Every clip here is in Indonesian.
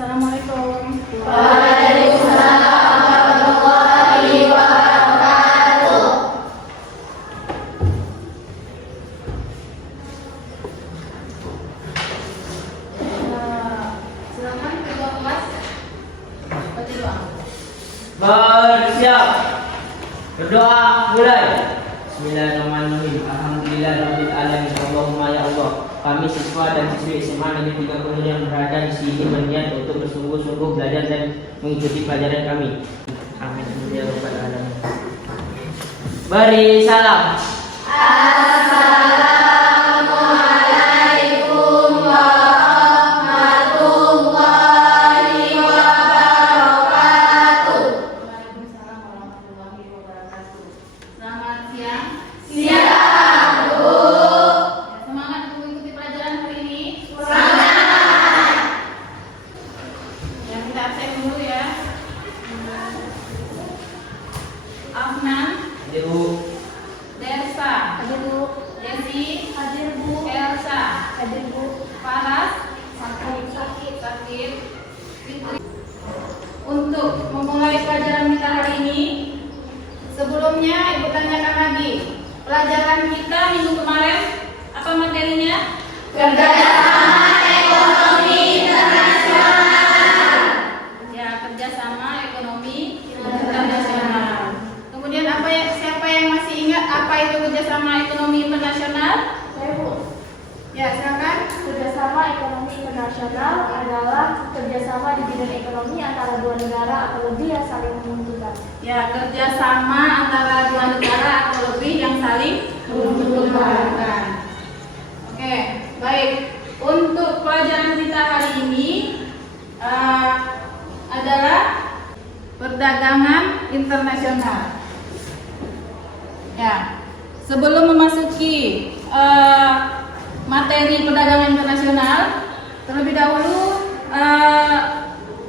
Assalamualaikum. Waalaikumsalam warahmatullahi wabarakatuh. Silakan ketua kelas baca doa. Bersiap. Berdoa mulai. Bismillahirrahmanirrahim. Alhamdulillahirabbil alamin. Allahumma ya Allah, kami siswa dan siswi SMA Negeri 30 yang berada di sini berniat untuk bersungguh-sungguh belajar dan mengikuti pelajaran kami. Amin ya rabbal alamin. Beri salam. Assalamualaikum warahmatullahi wabarakatuh. Waalaikumsalam warahmatullahi wabarakatuh. Selamat siang. Siap, Bu. Ya, semangat untuk mengikuti pelajaran hari ini. Semangat. Ya, kita absen dulu ya. Afnan, Ibu. Dersa, Hadir Bu. Desi, Hadir Bu. Elsa, Hadir Bu. Faras, Sakit. Fitri. Untuk memulai pelajaran kita hari ini, sebelumnya Ibu tanyakan lagi, pelajaran kita minggu kemarin apa materinya? Kerjasama ekonomi internasional. Ya, kerjasama ekonomi internasional. Kemudian siapa yang masih ingat apa itu kerjasama ekonomi internasional? Saya Bu. Ya, silakan. Kerjasama ekonomi internasional adalah kerjasama di bidang ekonomi antara dua negara atau lebih yang saling menguntungkan. Ya, kerjasama antara dua negara atau lebih yang saling menguntungkan. Oke, baik. Untuk pelajaran kita hari ini adalah perdagangan internasional. Ya, sebelum memasuki materi perdagangan internasional, terlebih dahulu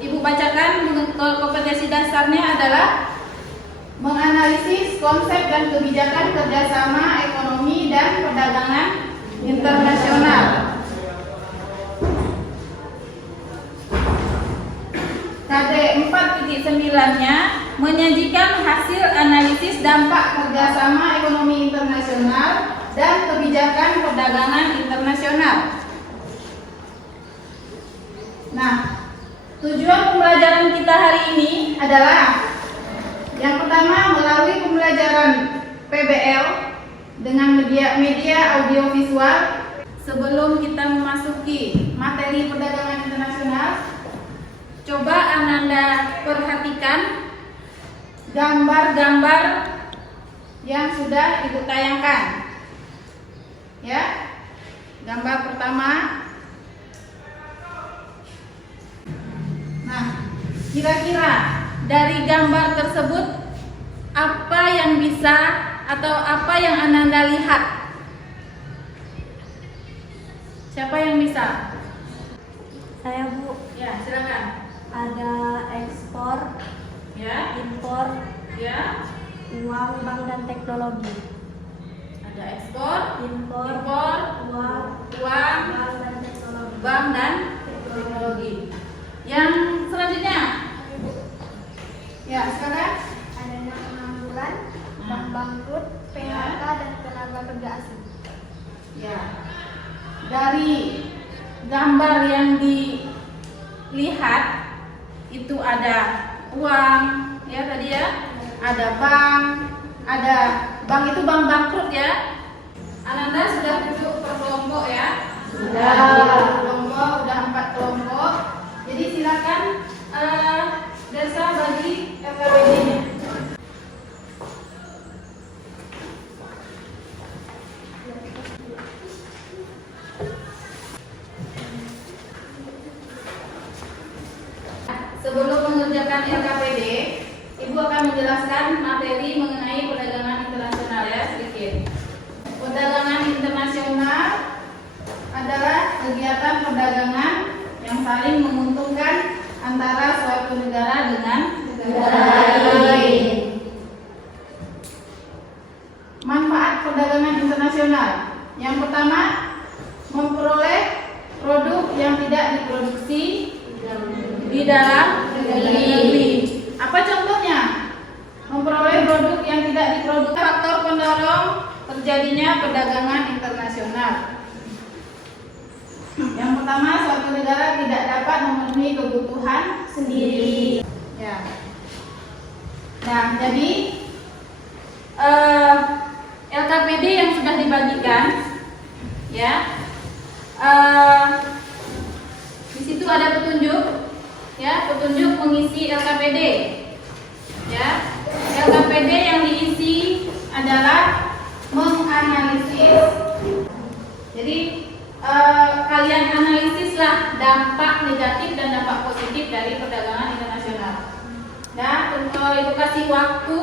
Ibu bacakan kompetensi dasarnya adalah menganalisis konsep dan kebijakan kerjasama ekonomi dan perdagangan internasional. KD 4.9-nya menyajikan hasil analisis dampak kerjasama ekonomi internasional dan kebijakan perdagangan internasional. Nah, tujuan pembelajaran kita hari ini adalah yang pertama melalui pembelajaran PBL dengan media audiovisual. Sebelum kita memasuki materi perdagangan internasional, coba Ananda perhatikan gambar-gambar yang sudah Ibu tayangkan. Ya, gambar pertama. Nah, kira-kira dari gambar tersebut apa yang bisa atau apa yang Ananda lihat? Siapa yang bisa? Saya Bu. Ya, silakan. Ada ekspor, Ya, impor, ya. uang, bank dan teknologi. Ada ekspor, Impor, impor, uang, uang, bank dan teknologi. bank dan teknologi. Yang selanjutnya, ya silakan. Adanya pengangguran, bank bangkrut, PHK dan tenaga kerja asing. Ya, dari gambar yang dilihat itu ada uang, ya tadi ya, ada bank itu bank bangkrut ya. Ananda sudah duduk per kelompok ya? Sudah. Kelompok udah 4 kelompok. Jadi silakan Desa bagi LKPD-nya. Sebelum mengerjakan LKPD, Ibu akan menjelaskan materi mengenai perdagangan internasional ya sedikit. Perdagangan internasional adalah kegiatan perdagangan yang saling menguntungkan antara suatu negara dengan negara lain. Manfaat perdagangan internasional. Yang pertama, memperoleh produk yang tidak diproduksi di dalam negeri. Apa contohnya? Memperoleh produk yang tidak diproduksi. Faktor pendorong terjadinya perdagangan internasional. Yang pertama, suatu negara tidak dapat memenuhi kebutuhan sendiri. Ya. Nah, jadi LKPD yang sudah dibagikan, ya, di situ ada petunjuk, ya, petunjuk mengisi LKPD, ya. LKPD yang diisi adalah menganalisis. Jadi kalian analisislah dampak negatif dan dampak positif dari perdagangan internasional. Dan kalau itu kasih waktu,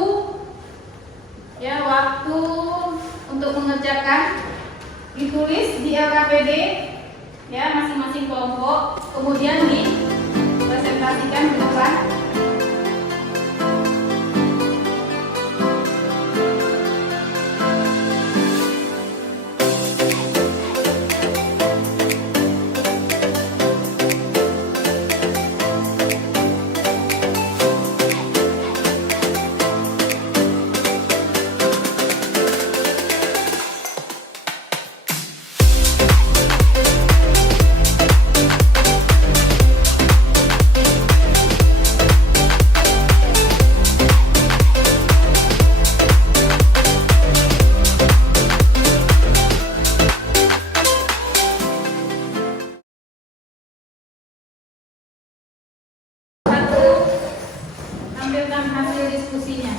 ya, waktu untuk mengerjakan, ditulis di LKPD, ya, masing-masing kelompok, kemudian dipresentasikan ke depan. Tampilkan hasil diskusinya.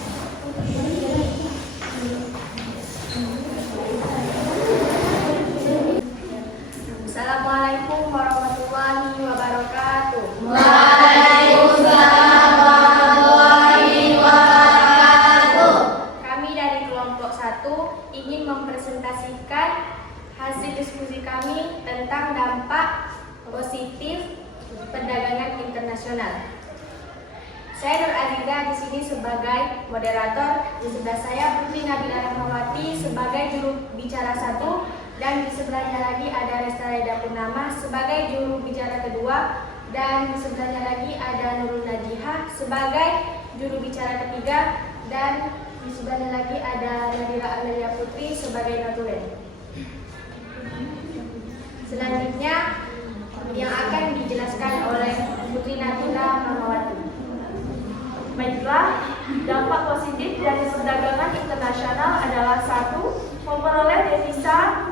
Assalamualaikum warahmatullahi wabarakatuh. Waalaikumsalam warahmatullahi wabarakatuh. Kami dari kelompok 1 ingin mempresentasikan hasil diskusi kami tentang dampak positif perdagangan internasional. Saya Nur Aziza di sini sebagai moderator, di sebelah saya Putri Nabila Rahmawati sebagai juru bicara 1, dan di sebelahnya lagi ada Resta Reda Purnama sebagai juru bicara kedua, dan di sebelahnya lagi ada Nurul Najihah sebagai juru bicara ketiga, dan di sebelahnya lagi ada Nadira Amelia Putri sebagai notulen. Selanjutnya yang akan dijelaskan oleh Putri Nabila Rahmawati. Baiklah, dampak positif dari perdagangan internasional adalah 1. Memperoleh devisa.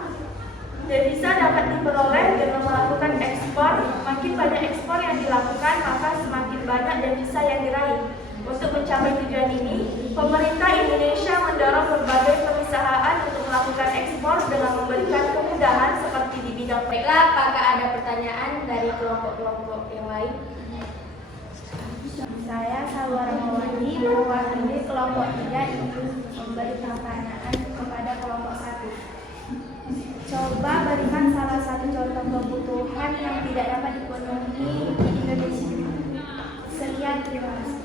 Devisa dapat diperoleh dengan melakukan ekspor. Makin banyak ekspor yang dilakukan, maka semakin banyak devisa yang diraih. Untuk mencapai tujuan ini, pemerintah Indonesia mendorong berbagai perusahaan untuk melakukan ekspor dengan memberikan kemudahan seperti di bidang. Baiklah, apakah ada pertanyaan dari kelompok-kelompok yang lain? Saya Salwa Rahmawati mewakili kelompok 3 ingin memberi pertanyaan kepada kelompok 1. Coba berikan salah satu contoh kebutuhan yang tidak dapat dipenuhi di Indonesia. Sekian, terima kasih.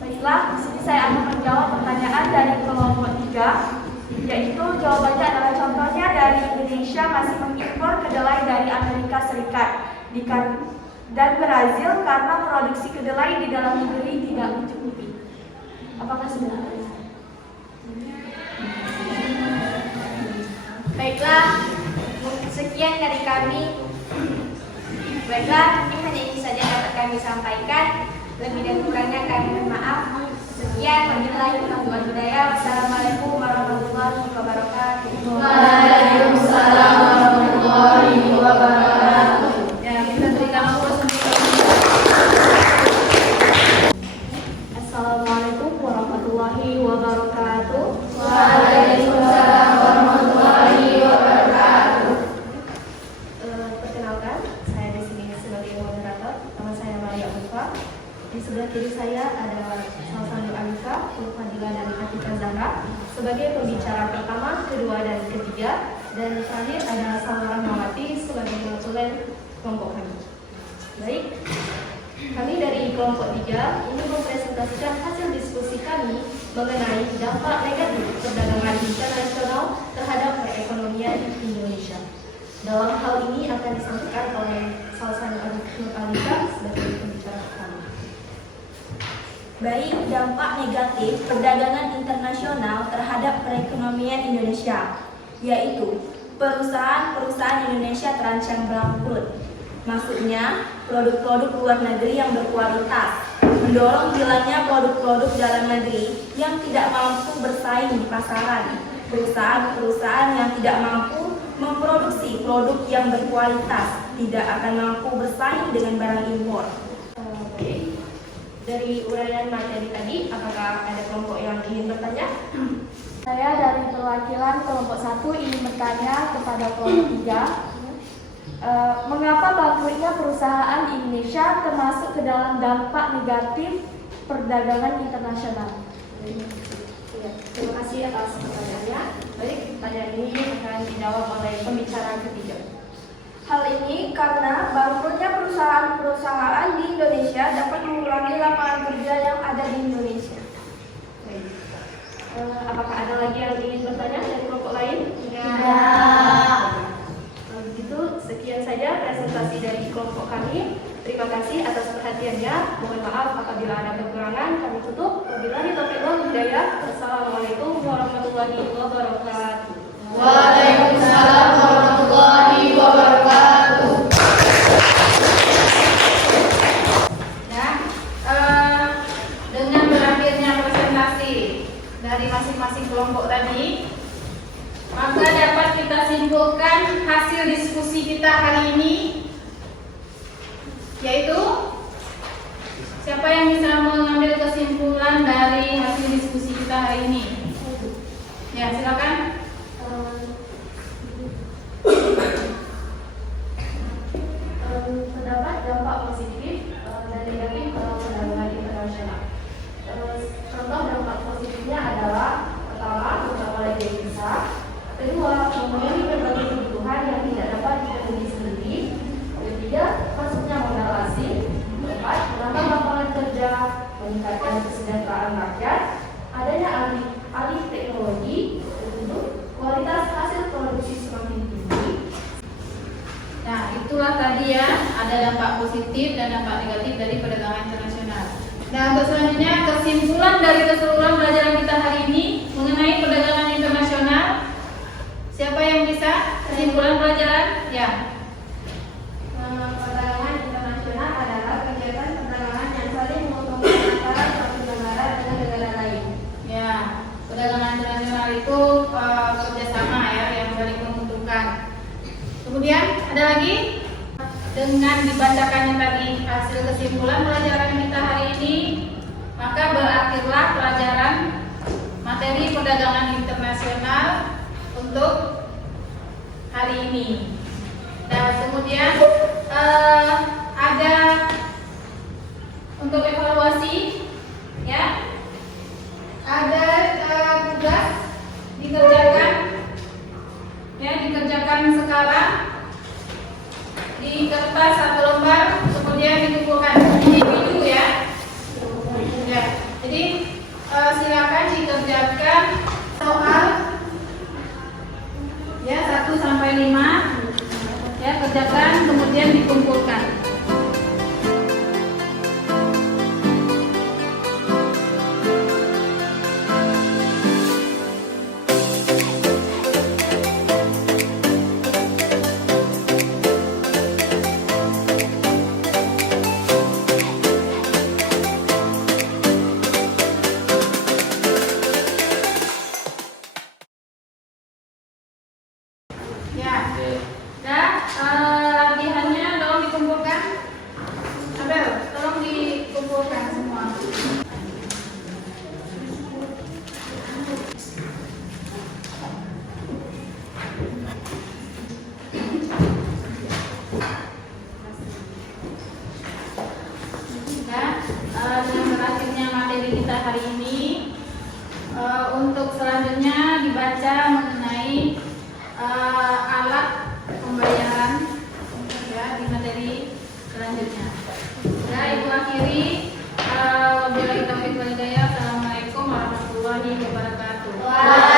Baiklah, di sini saya akan menjawab pertanyaan dari kelompok 3, yaitu jawabannya adalah contohnya dari Indonesia masih mengimpor kedelai dari Amerika Serikat dan Brazil karena produksi kedelai di dalam negeri tidak mencukupi. Apakah sudah? Baiklah, sekian dari kami. Baiklah, mungkin hanya ini saja dapat kami sampaikan. Lebih dan kurangnya kami mohon maaf. Sekian, wabillahi taufiq wal hidayah. Wassalamualaikum warahmatullahi wabarakatuh. Waalaikumsalam warahmatullahi wabarakatuh. Ya, kita berikan aplaus untuk Assalamualaikum warahmatullahi wabarakatuh. Waalaikumsalam warahmatullahi wabarakatuh. Perkenalkan, saya di sini sebagai moderator. Nama saya Maria Ulfa. Di sebelah kiri saya ada Salsani Alika, Ulfadila dan Atika Zahra sebagai pembicara pertama, kedua, dan ketiga. Dan terakhir ada Salwa Rahmawati sebagai notulen kelompok kami. Baik, kami dari kelompok 3 ini mempresentasikan hasil diskusi kami mengenai dampak negatif perdagangan internasional terhadap perekonomian Indonesia. Dalam hal ini akan disampaikan oleh Salsani Alika sebagai baik dampak negatif perdagangan internasional terhadap perekonomian Indonesia, yaitu perusahaan-perusahaan Indonesia terancam bangkrut. Maksudnya, produk-produk luar negeri yang berkualitas, mendorong hilangnya produk-produk dalam negeri yang tidak mampu bersaing di pasaran. Perusahaan-perusahaan yang tidak mampu memproduksi produk yang berkualitas tidak akan mampu bersaing dengan barang impor. Oke. Dari uraian materi tadi, apakah ada kelompok yang ingin bertanya? Saya dari perwakilan kelompok 1 ingin bertanya kepada kelompok 3. Mengapa bangkrutnya perusahaan Indonesia termasuk ke dalam dampak negatif perdagangan internasional? Ya, terima kasih atas pertanyaannya. Baik, pertanyaan ini akan dijawab oleh pembicara ketiga. Hal ini karena bangkrutnya perusahaan-perusahaan di Indonesia dapat mengurangi lapangan kerja yang ada di Indonesia. Baik. Apakah ada lagi yang ingin bertanya dari kelompok lain? Kalau begitu, sekian saja presentasi dari kelompok kami. Terima kasih atas perhatiannya. Mohon maaf apabila ada kekurangan. Kami tutup. Wabillahi taufiq wal hidayah. Wassalamualaikum warahmatullahi wabarakatuh. Waalaikumsalam warahmatullahi wabarakatuh. Dengan berakhirnya presentasi dari masing-masing kelompok tadi, maka dapat kita simpulkan hasil diskusi kita hari ini, yaitu siapa yang bisa mengambil kesimpulan dari hasil diskusi kita hari ini? Ya, silakan. Terdapat dampak positif dan negatif dalam perdagangan internasional. Contoh dampak positifnya adalah pertama, mencapai devisa. Kedua, memenuhi berbagai kebutuhan yang tidak dapat dipenuhi sendiri. Ketiga, masuknya modal asing. Keempat, menambah lapangan kerja, meningkatkan kesejahteraan rakyat, adanya alih teknologi. Ketujuh, kualitas hasil produksi semakin tinggi. Nah, itulah tadi ya, ada dampak positif dan dampak negatif dari perdagangan internasional. Nah, untuk selanjutnya kesimpulan dari keseluruhan pelajaran kita hari ini mengenai perdagangan internasional. Siapa yang bisa kesimpulan pelajaran? Ya. Perdagangan internasional adalah kegiatan perdagangan yang saling menguntungkan antara suatu negara dengan negara lain. Ya, perdagangan internasional itu kerjasama ya, yang saling menguntungkan. Kemudian ada lagi, dengan dibacakannya tadi hasil kesimpulan pelajaran kita hari ini, maka berakhirlah pelajaran materi perdagangan internasional untuk hari ini. Dan kemudian ada untuk evaluasi, ya, ada tugas dikerjakan sekarang di kertas satu lembar, kemudian dikumpulkan individu ya. Ya, jadi silakan dikerjakan soal ya 1 sampai 5 ya, kerjakan kemudian dikumpulkan. Ya, latihannya tolong dikumpulkan. Abel, tolong dikumpulkan semua. Dengan berakhirnya materi kita hari ini, untuk selanjutnya dibaca mengenai alat pembayaran ya di materi selanjutnya. Ya, itu akhiri. Wabillahi taufiq wal hidayah. Assalamualaikum warahmatullahi wabarakatuh.